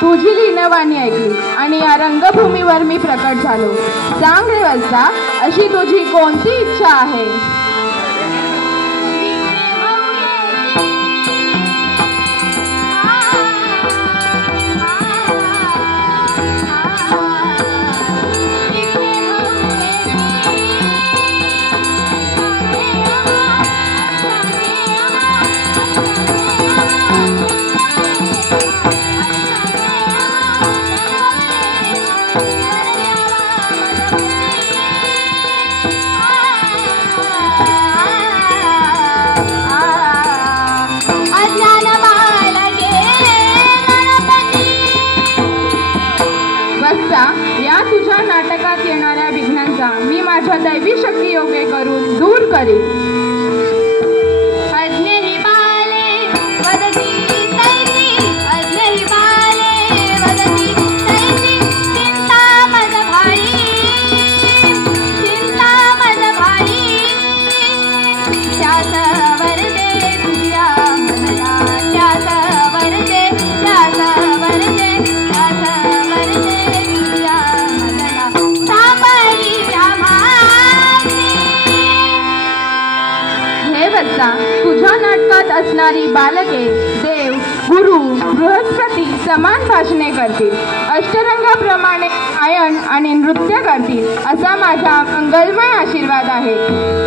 तुझी लीनवाणी ऐकली आणि या रंगभूमीवर मी प्रकट झालो. सांग रे वत्सा, अशी तुझी कोणती इच्छा आहे? या तुझ्या नाटकात येणाऱ्या विघ्नांचा मी माझ्या दैवी शक्ती योग्य करून दूर करीन. तुझ्या नाटकात असणारी बालके देव, गुरु, बृहस्पती समान भाषणे करतील, अष्टरंगाप्रमाणे गायन आणि नृत्य करतील असा माझा मंगलमय आशीर्वाद आहे.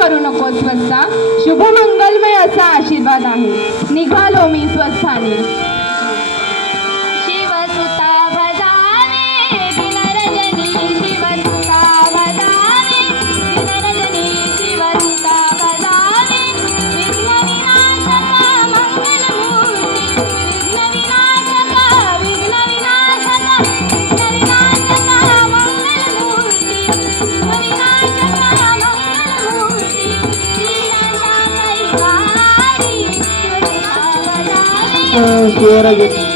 करू नकोस वत्सा, शुभमंगलमय असा आशीर्वाद आहे. निघालो मी स्वस्थानी. Suara